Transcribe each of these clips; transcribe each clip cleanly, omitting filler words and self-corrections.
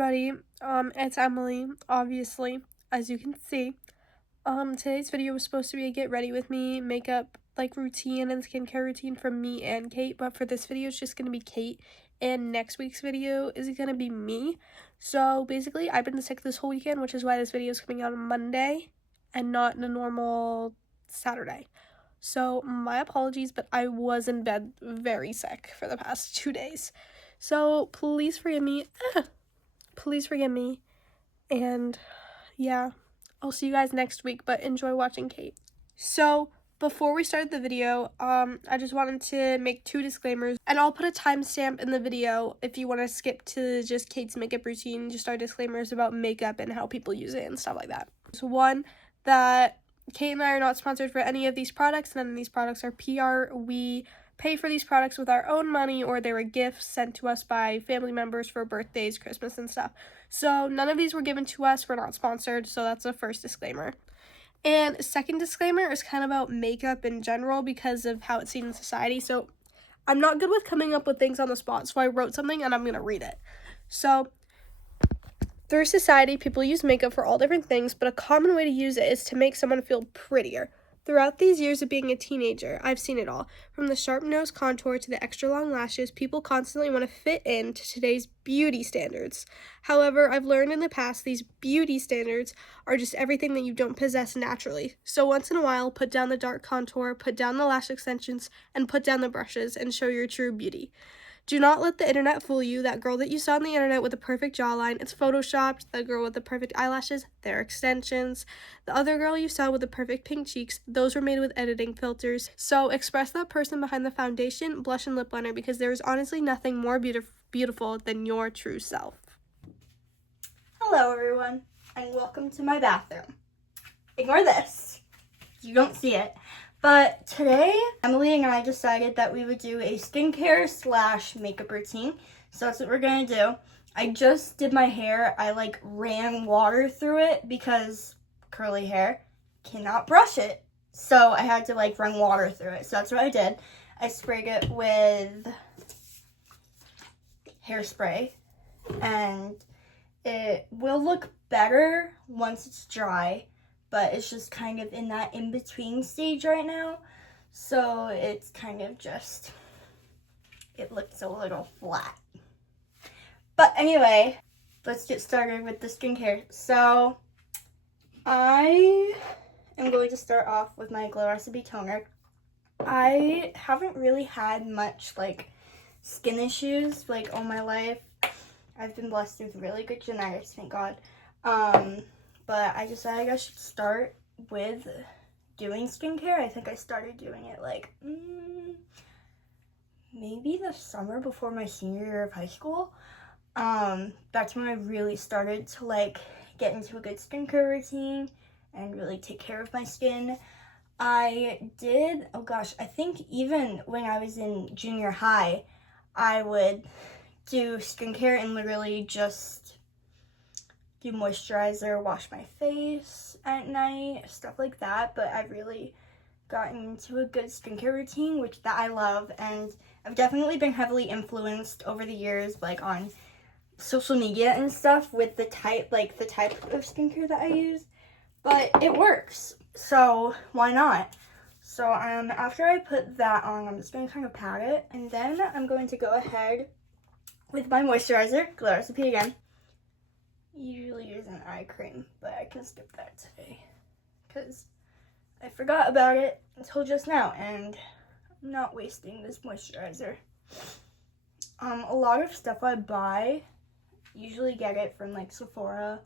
everybody, it's Emily, obviously, as you can see. Today's video was supposed to be a get ready with me makeup routine and skincare routine from me and Kate, but for this video it's just gonna be Kate, and next week's video is gonna be me. So basically I've been sick this whole weekend, which is why this video is coming out on Monday and not in a normal Saturday. So my apologies, but I was in bed very sick for the past 2 days. So please forgive me. Please forgive me, and yeah, I'll see you guys next week, but enjoy watching Kate. So before we start the video, I just wanted to make 2 disclaimers, and I'll put a timestamp in the video if you want to skip to just Kate's makeup routine, just our disclaimers about makeup and how people use it and stuff like that. So one, that Kate and I are not sponsored for any of these products. None of these products are PR. We pay for these products with our own money, or they were gifts sent to us by family members for birthdays, Christmas, and stuff. So none of these were given to us. We're not sponsored, so that's the first disclaimer. And second disclaimer is kind of about makeup in general because of how it's seen in society. So I'm not good with coming up with things on the spot, so I wrote something and I'm going to read it. So through society, people use makeup for all different things, but a common way to use it is to make someone feel prettier. Throughout these years of being a teenager, I've seen it all. From the sharp nose contour to the extra long lashes, people constantly want to fit into today's beauty standards. However, I've learned in the past these beauty standards are just everything that you don't possess naturally. So once in a while, put down the dark contour, put down the lash extensions, and put down the brushes and show your true beauty. Do not let the internet fool you. That girl that you saw on the internet with the perfect jawline, it's photoshopped. The girl with the perfect eyelashes, they're extensions. The other girl you saw with the perfect pink cheeks, those were made with editing filters. So express that person behind the foundation, blush, and lip liner, because there is honestly nothing more beautiful than your true self. Hello everyone, and welcome to my bathroom. Ignore this. You don't see it. But today, Emily and I decided that we would do a skincare / makeup routine. So that's what we're going to do. I just did my hair. I ran water through it because curly hair, cannot brush it. So I had to run water through it. So that's what I did. I sprayed it with hairspray, and it will look better once it's dry. But it's just kind of in that in-between stage right now. So it's kind of just, it looks a little flat. But anyway, let's get started with the skincare. So I am going to start off with my Glow Recipe toner. I haven't really had much skin issues all my life. I've been blessed with really good genetics, thank God. But I decided I should start with doing skincare. I think I started doing it maybe the summer before my senior year of high school. That's when I really started to get into a good skincare routine and really take care of my skin. I did, I think even when I was in junior high, I would do skincare and literally just do moisturizer, wash my face at night, stuff like that. But I've really gotten into a good skincare routine, which I love, and I've definitely been heavily influenced over the years, on social media and stuff with the type of skincare that I use. But it works, so why not? So after I put that on, I'm just going to kind of pat it, and then I'm going to go ahead with my moisturizer, Glow Recipe again. Usually use an eye cream, but I can skip that today because I forgot about it until just now, and I'm not wasting this moisturizer. A lot of stuff I buy, usually get it from Sephora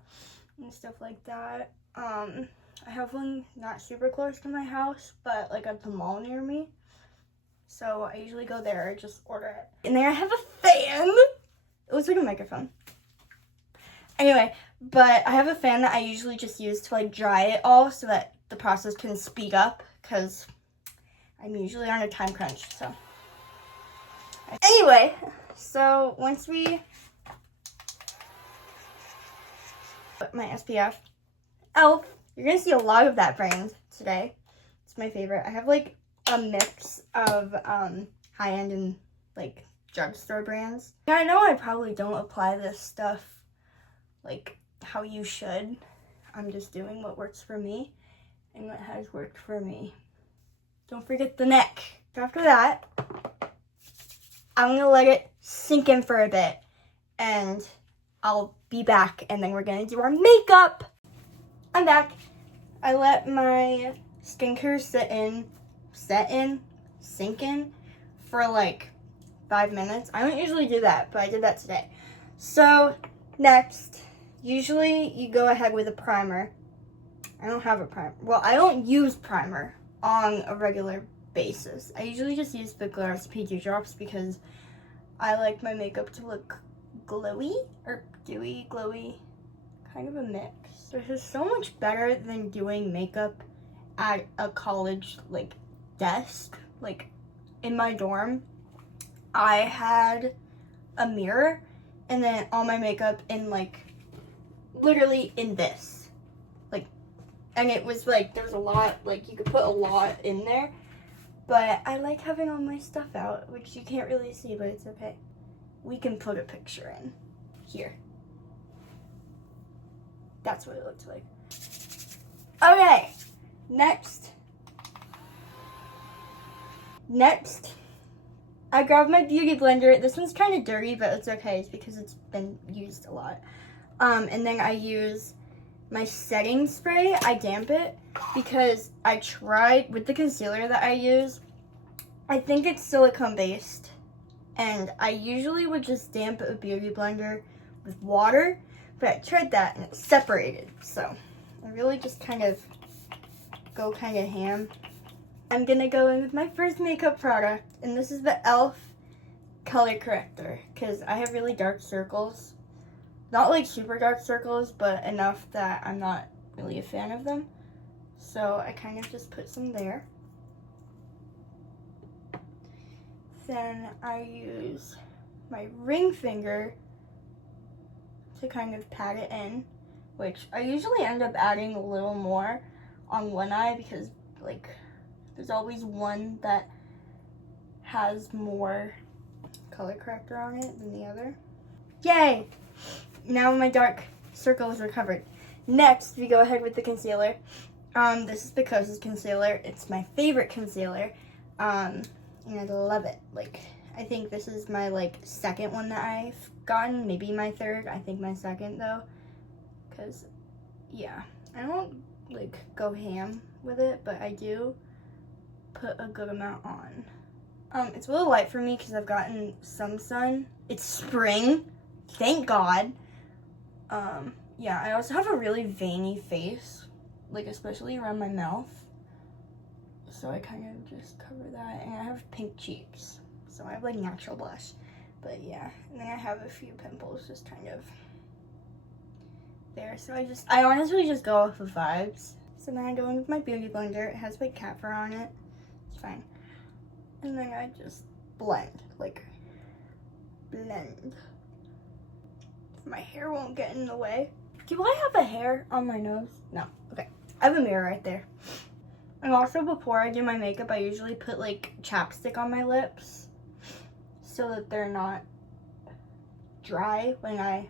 and stuff like that. I have one not super close to my house, but at the mall near me. So I usually go there, I just order it. And there I have a fan. It looks like a microphone. Anyway, but I have a fan that I usually just use to dry it all so that the process can speed up, because I'm usually on a time crunch, so. Anyway, so once we put my SPF, e.l.f., you're going to see a lot of that brand today. It's my favorite. I have a mix of high-end and drugstore brands. I know I probably don't apply this stuff like how you should. I'm just doing what works for me and what has worked for me. Don't forget the neck. After that, I'm gonna let it sink in for a bit and I'll be back and then we're gonna do our makeup. I'm back. I let my skincare sink in for like 5 minutes. I don't usually do that, but I did that today. So next, usually you go ahead with a primer. I don't have a primer. Well, I don't use primer on a regular basis. I usually just use the Glass P Dewdrops because I like my makeup to look glowy or dewy, glowy, kind of a mix. This is so much better than doing makeup at a college like desk. Like in my dorm, I had a mirror and then all my makeup in like literally in this. Like, and it was like there's a lot, like you could put a lot in there. But I like having all my stuff out, which you can't really see, but it's okay. We can put a picture in here. That's what it looks like. Okay, next, I grabbed my beauty blender. This one's kind of dirty, but it's okay. It's because it's been used a lot. And then I use my setting spray. I damp it because I tried with the concealer that I use. I think it's silicone based. And I usually would just damp a beauty blender with water. But I tried that and it separated. So I really just kind of go kind of ham. I'm gonna go in with my first makeup product, and this is the e.l.f. color corrector because I have really dark circles. Not like super dark circles, but enough that I'm not really a fan of them. So I kind of just put some there. Then I use my ring finger to kind of pat it in, which I usually end up adding a little more on one eye because like there's always one that has more color corrector on it than the other. Yay! Now my dark circles are covered. Next, we go ahead with the concealer. This is the Kosas concealer. It's my favorite concealer, and I love it. Like, I think this is my like second one that I've gotten, maybe my third. I think my second though, because yeah, I don't like go ham with it, but I do put a good amount on. It's a little light for me because I've gotten some sun. It's spring, thank God. Yeah, I also have a really veiny face, like especially around my mouth. So I kind of just cover that, and I have pink cheeks, so I have like natural blush. But yeah, and then I have a few pimples just kind of there. So I honestly just go off of vibes. So then I go in with my beauty blender. It has like cat fur on it. It's fine. And then I just blend. My hair won't get in the way. Do I have a hair on my nose? No. Okay. I have a mirror right there. And also before I do my makeup, I usually put like chapstick on my lips so that they're not dry when I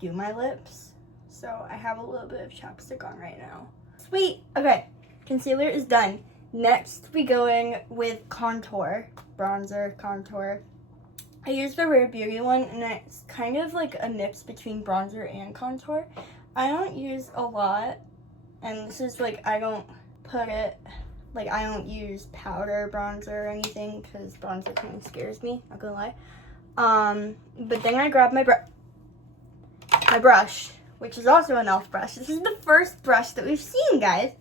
do my lips. So I have a little bit of chapstick on right now. Sweet. Okay. Concealer is done. Next, we go in with contour. Bronzer, contour. I use the Rare Beauty one, and it's kind of like a mix between bronzer and contour. I don't use a lot, and this is like, I don't use powder bronzer or anything, because bronzer kind of scares me, not gonna lie. But then I grab my brush, which is also an e.l.f. brush. This is the first brush that we've seen, guys.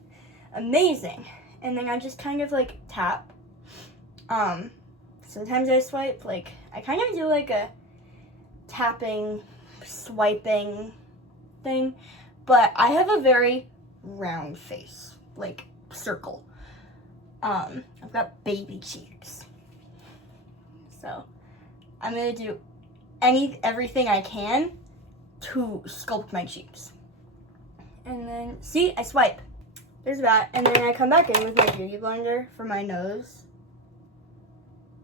Amazing. And then I just kind of like tap. Sometimes I swipe, like, I kind of do like a tapping, swiping thing, but I have a very round face, like circle. I've got baby cheeks. So I'm gonna do everything I can to sculpt my cheeks. And then, see, I swipe. There's that. And then I come back in with my beauty blender for my nose.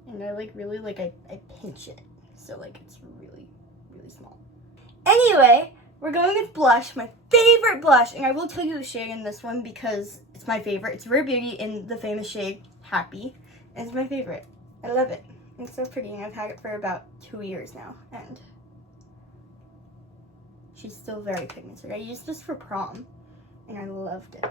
And I I pinch it. So like it's really, really small. Anyway, we're going with blush, my favorite blush. And I will tell you the shade in this one because it's my favorite. It's Rare Beauty in the famous shade Happy. And it's my favorite. I love it. It's so pretty, and I've had it for about 2 years now. And she's still very pigmented. I used this for prom, and I loved it.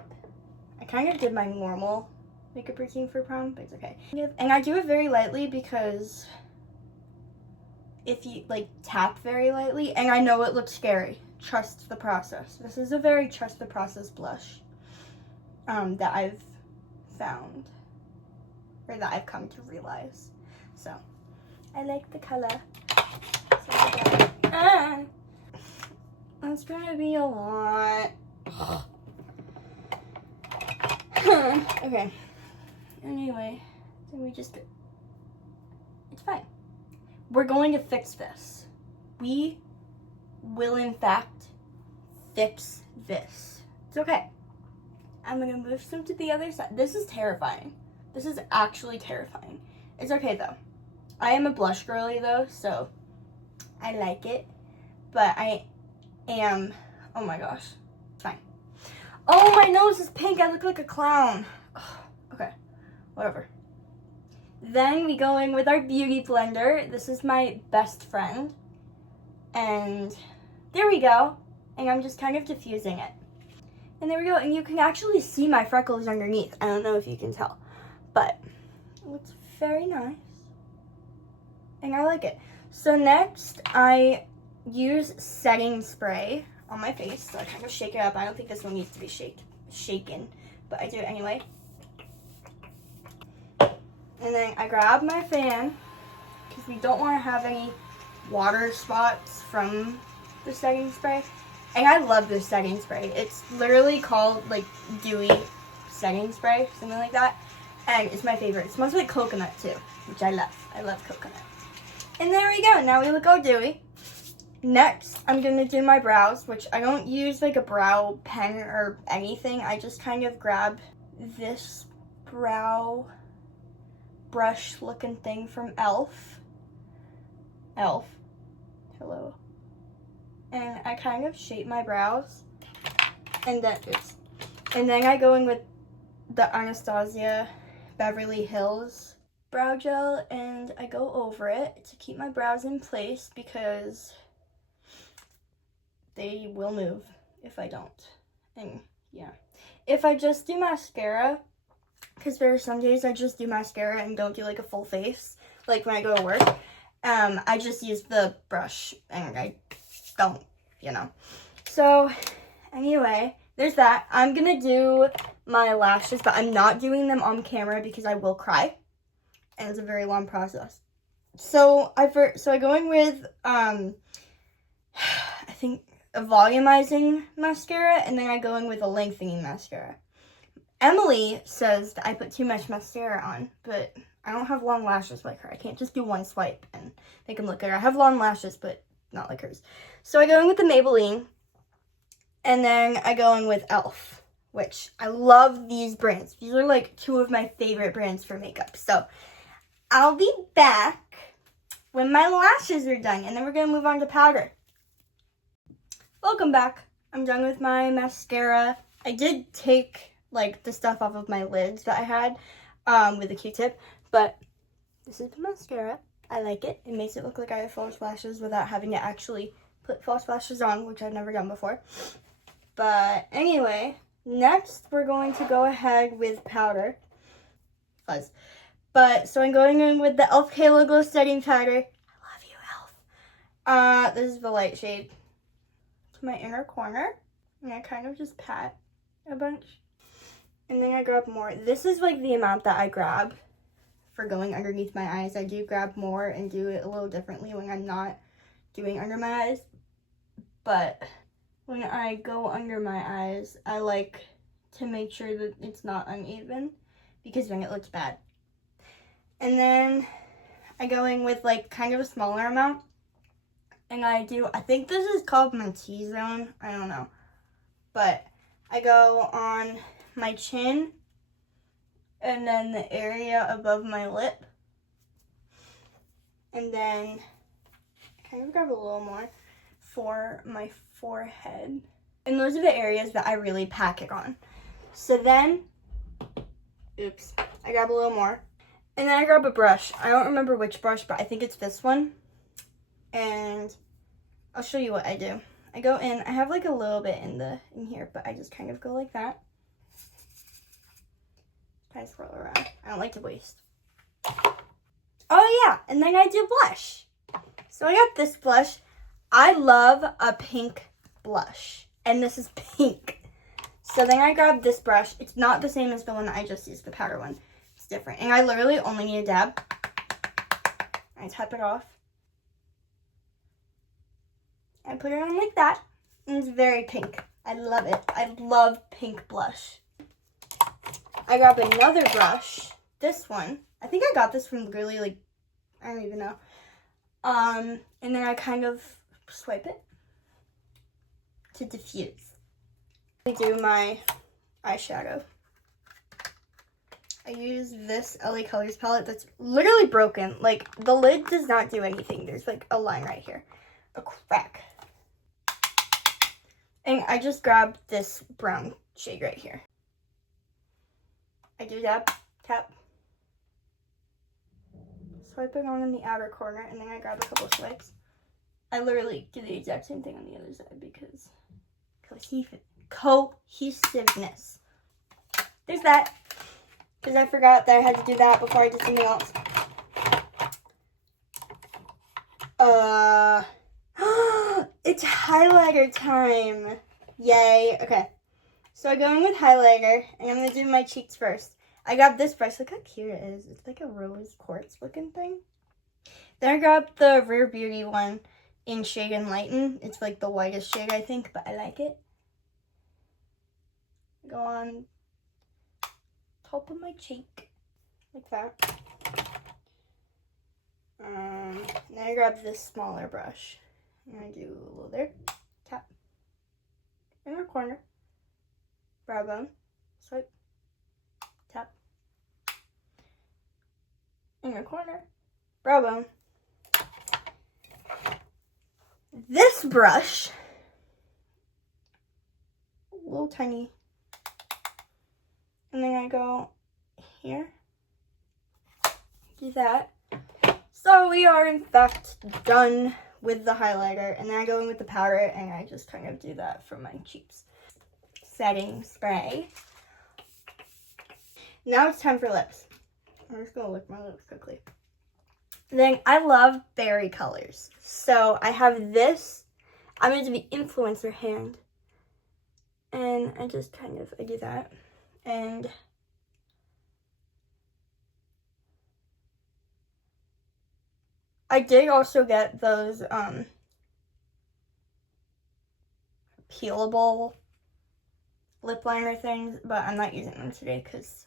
I kind of did my normal makeup routine for prom, but it's okay. And I do it very lightly because if you like tap very lightly, and I know it looks scary, trust the process. This is a very trust the process blush that I've found, or that I've come to realize. So I like the color. So that's gonna be a lot. Okay. Anyway, then we just, it's fine. We're going to fix this. We will, in fact, fix this. It's okay. I'm gonna move some to the other side. This is terrifying. This is actually terrifying. It's okay though. I am a blush girly though, so I like it. But I am, oh my gosh, it's fine. Oh, my nose is pink. I look like a clown. Okay, whatever. Then we go in with our beauty blender. This is my best friend. And there we go. And I'm just kind of diffusing it. And there we go. And you can actually see my freckles underneath. I don't know if you can tell. But it looks very nice. And I like it. So next, I use setting spray on my face. So I kind of shake it up. I don't think this one needs to be shaken. But I do it anyway. And then I grab my fan, because we don't want to have any water spots from the setting spray. And I love this setting spray. It's literally called like dewy setting spray, something like that. And it's my favorite. It smells like coconut too, which I love. I love coconut. And there we go. Now we look all dewy. Next, I'm going to do my brows, which I don't use like a brow pen or anything. I just kind of grab this brow brush looking thing from e.l.f. Hello. And I kind of shape my brows. And then I go in with the Anastasia Beverly Hills brow gel, and I go over it to keep my brows in place because they will move if I don't. And yeah. If I just do mascara, because there are some days I just do mascara and don't do like a full face, like when I go to work, I just use the brush and I don't, you know. So anyway, there's that. I'm gonna do my lashes, but I'm not doing them on camera because I will cry, and it's a very long process. So I go in with I think a volumizing mascara, and then I go in with a lengthening mascara. Emily says that I put too much mascara on, but I don't have long lashes like her. I can't just do one swipe and make them look good. I have long lashes, but not like hers. So I go in with the Maybelline, and then I go in with e.l.f., which I love these brands. These are like two of my favorite brands for makeup. So I'll be back when my lashes are done, and then we're going to move on to powder. Welcome back. I'm done with my mascara. I did take like the stuff off of my lids that I had with a Q-tip, but this is the mascara. I like it. It makes it look like I have false lashes without having to actually put false lashes on, which I've never done before. But anyway, next we're going to go ahead with powder. Fuzz. But so I'm going in with the e.l.f. Halo Glow Setting Powder. I love you, e.l.f. This is the light shade. To my inner corner, and I kind of just pat a bunch. And then I grab more. This is like the amount that I grab for going underneath my eyes. I do grab more and do it a little differently when I'm not doing under my eyes. But when I go under my eyes, I like to make sure that it's not uneven because then it looks bad. And then I go in with like kind of a smaller amount. And I think this is called my T-zone. I don't know. But I go on my chin and then the area above my lip. And then I kind of grab a little more for my forehead. And those are the areas that I really pack it on. So then, oops, I grab a little more. And then I grab a brush. I don't remember which brush, but I think it's this one. And I'll show you what I do. I go in, I have like a little bit in here, but I just kind of go like that. Kind of swirl around. I don't like to waste. Oh yeah, and then I do blush. So I got this blush. I love a pink blush, and this is pink. So then I grab this brush. It's not the same as the one that I just used, the powder one. It's different. And I literally only need a dab. I tap it off. I put it on like that, and it's very pink. I love it. I love pink blush. I grab another brush, this one. I think I got this from literally, like, I don't even know. And then I kind of swipe it to diffuse. I do my eyeshadow. I use this LA Colors palette that's literally broken. Like, the lid does not do anything. There's, like, a line right here. A crack. And I just grabbed this brown shade right here. I do dab, tap. Swipe it on in the outer corner, and then I grab a couple swipes. I literally do the exact same thing on the other side because cohesiveness. There's that. Because I forgot that I had to do that before I did something else. It's highlighter time. Yay. Okay. So I go in with highlighter, and I'm going to do my cheeks first. I grab this brush. Look how cute it is. It's like a rose quartz looking thing. Then I grab the Rare Beauty one in Shade and Lighten. It's like the whitest shade, I think, but I like it. Go on top of my cheek, like that. Then I grab this smaller brush, and I do a little there, tap, inner corner, brow bone, swipe, tap, inner corner, brow bone. This brush, a little tiny, and then I go here, do that. So we are in fact done with the highlighter, and then I go in with the powder, and I just kind of do that for my cheeks. Setting spray. Now it's time for lips. I'm just gonna lick my lips quickly. Then I love berry colors. So I have this. I'm going to do the influencer hand. And I just kind of, I do that. And I did also get those peelable lip liner things, but I'm not using them today because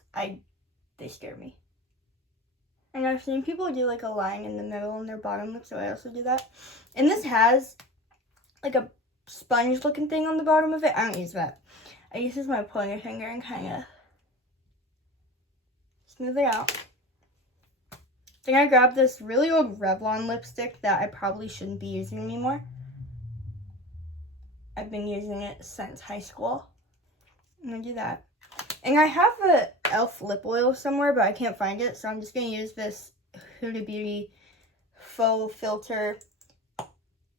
they scare me. And I've seen people do like a line in the middle on their bottom lip, so I also do that. And this has like a sponge looking thing on the bottom of it. I don't use that. I use my pointer finger and kind of smooth it out. Then I grabbed this really old Revlon lipstick that I probably shouldn't be using anymore. I've been using it since high school. And I do that. And I have a e.l.f. lip oil somewhere, but I can't find it. So I'm just going to use this Huda Beauty Faux Filter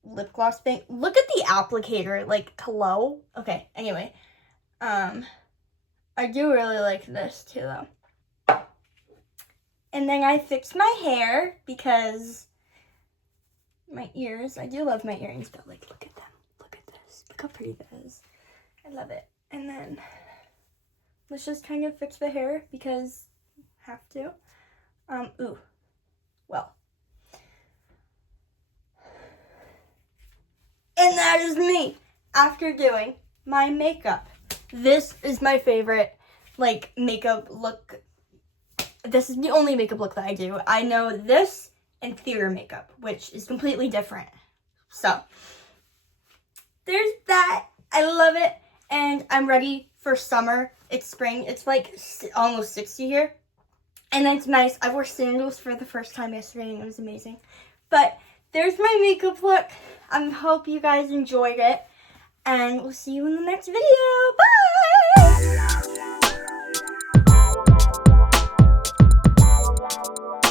lip gloss thing. Look at the applicator. Like, hello? Okay, anyway. I do really like this too, though. And then I fix my hair because my ears. I do love my earrings, but like, look at them. Look at this. Look how pretty that is. I love it. And then let's just kind of fix the hair because I have to. Well. And that is me after doing my makeup. This is my favorite, like, makeup look. This is the only makeup look that I do. I know this and theater makeup, which is completely different. So, there's that. I love it. And I'm ready for summer. It's spring. It's like almost 60 here. And it's nice. I wore sandals for the first time yesterday and it was amazing. But there's my makeup look. I hope you guys enjoyed it. And we'll see you in the next video. Bye!